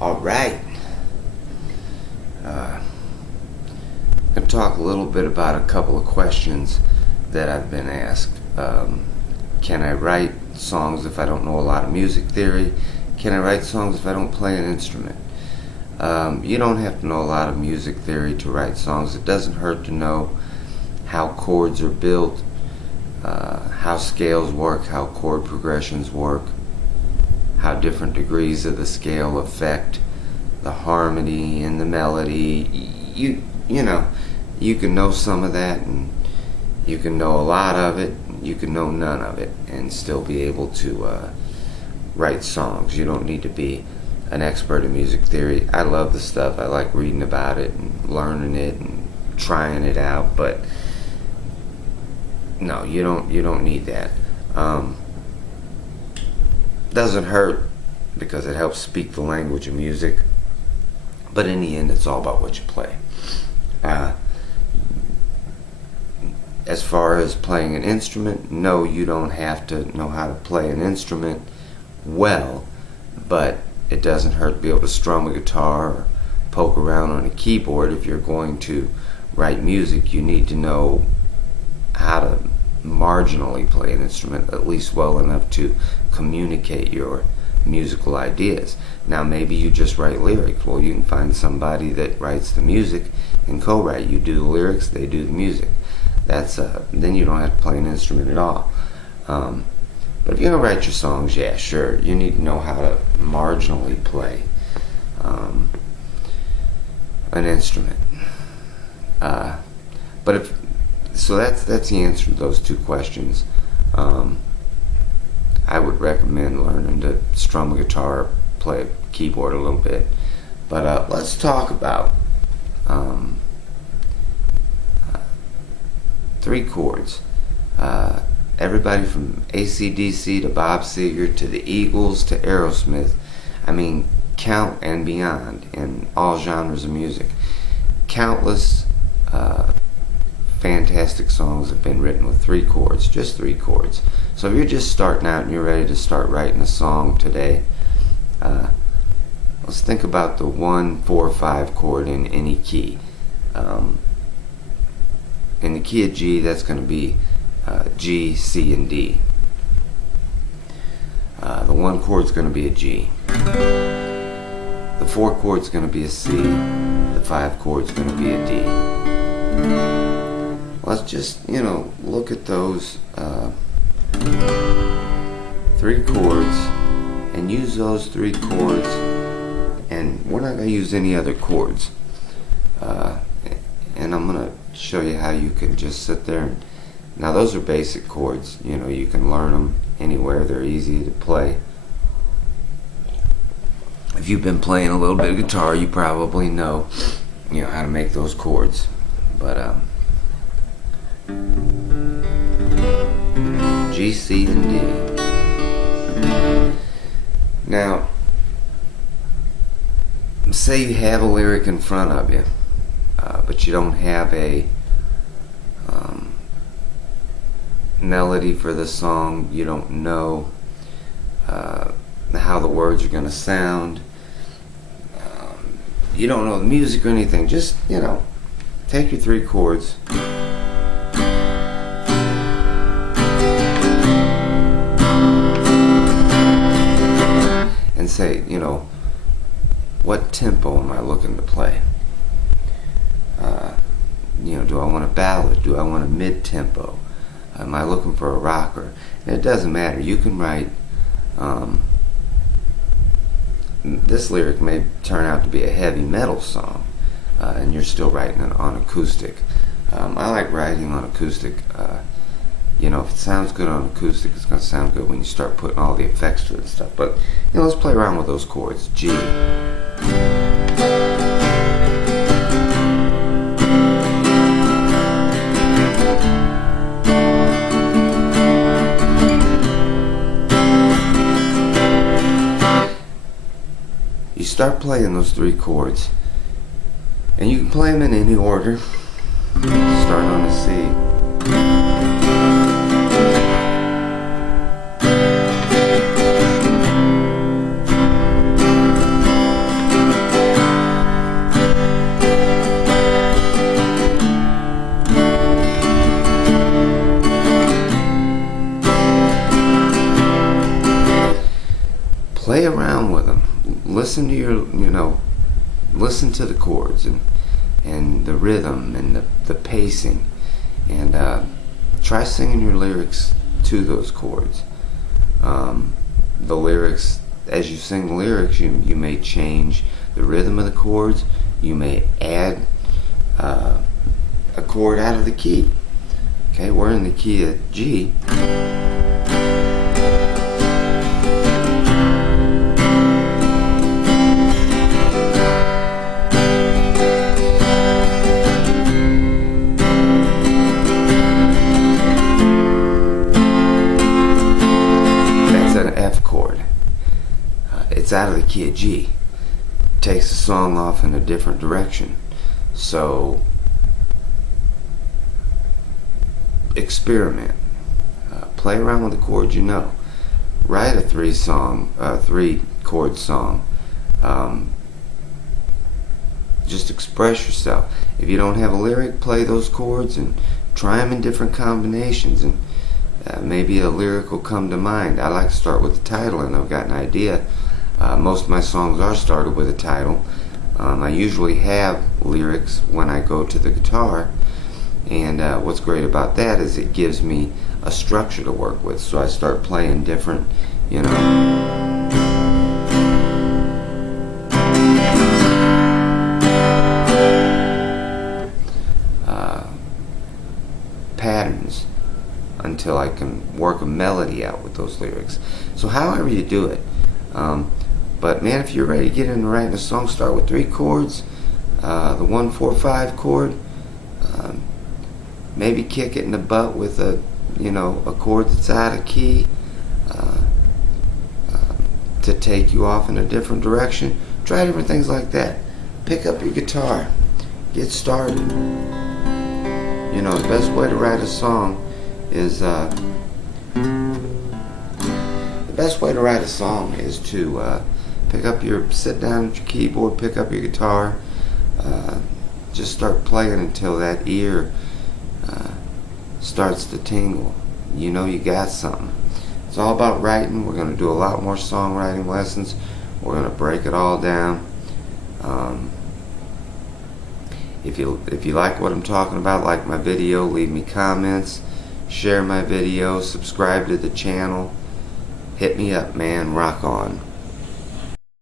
All right. I'm going to talk a little bit about a couple of questions that I've been asked. Can I write songs if I don't know a lot of music theory? Can I write songs if I don't play an instrument? You don't have to know a lot of music theory to write songs. It doesn't hurt to know how chords are built, how scales work, how chord progressions work, how different degrees of the scale affect the harmony and the melody. You know, you can know some of that, and you can know a lot of it, you can know none of it, and still be able to write songs. You don't need to be an expert in music theory. I love the stuff. I like reading about it and learning it and trying it out, but no, you don't need that. Doesn't hurt because it helps speak the language of music, but in the end it's all about what you play. As far as playing an instrument, no, you don't have to know how to play an instrument well, but it doesn't hurt to be able to strum a guitar or poke around on a keyboard. If you're going to write music, you need to know how to marginally play an instrument, at least well enough to communicate your musical ideas. Now maybe you just write lyrics. Well, you can find somebody that writes the music and co-write. You do the lyrics, they do the music. That's then you don't have to play an instrument at all. But if you're gonna write your songs, yeah, sure, you need to know how to marginally play an instrument. But if so, that's the answer to those two questions. I would recommend learning to strum a guitar, play a keyboard a little bit. But let's talk about three chords. Everybody from AC/DC to Bob Seger to the Eagles to Aerosmith, I mean, count and beyond in all genres of music. Countless fantastic songs have been written with three chords, just three chords. So if you're just starting out and you're ready to start writing a song today, let's think about the 1, 4, 5 chord in any key. In the key of G, that's going to be G, C, and D. The 1 chord's going to be a G. The 4 chord's going to be a C. The 5 chord's going to be a D. Let's just, look at those 3 chords and use those 3 chords, and we're not going to use any other chords. And I'm going to show you how you can just sit there and, now those are basic chords, you can learn them anywhere, they're easy to play. If you've been playing a little bit of guitar, you probably know how to make those chords. But G, C, and D. Now, say you have a lyric in front of you, but you don't have a melody for the song. You don't know how the words are going to sound. You don't know the music or anything. Just, take your 3 chords. And say, what tempo am I looking to play? Do I want a ballad? Do I want a mid-tempo? Am I looking for a rocker? And it doesn't matter. You can write, this lyric may turn out to be a heavy metal song, and you're still writing it on acoustic. I like writing on acoustic. If it sounds good on acoustic, it's going to sound good when you start putting all the effects to it and stuff. But, let's play around with those chords. G. You start playing those 3 chords, and you can play them in any order. Start on a C. around with them. Listen to listen to the chords and the rhythm and the pacing, and try singing your lyrics to those chords. The lyrics, as you sing the lyrics, you may change the rhythm of the chords. You may add a chord out of the key. Okay, we're in the key of G. F chord. It's out of the key of G. Takes the song off in a different direction. So experiment. Play around with the chords you know. Write a three chord song. Just express yourself. If you don't have a lyric, play those chords and try them in different combinations, and maybe a lyric will come to mind. I like to start with the title, and I've got an idea. Most of my songs are started with a title. I usually have lyrics when I go to the guitar, and what's great about that is it gives me a structure to work with. So I start playing different, patterns until I can work a melody out with those lyrics. So however you do it. But man, if you're ready to get into writing a song, start with 3 chords, the 1, 4, 5 chord. Maybe kick it in the butt with a chord that's out of key to take you off in a different direction. Try different things like that. Pick up your guitar, get started. The best way to write a song is to sit down at your keyboard, pick up your guitar, just start playing until that ear starts to tingle. You got something. It's all about writing. We're going to do a lot more songwriting lessons. We're going to break it all down. If you like what I'm talking about, like my video, leave me comments, share my video, subscribe to the channel. Hit me up, man. Rock on.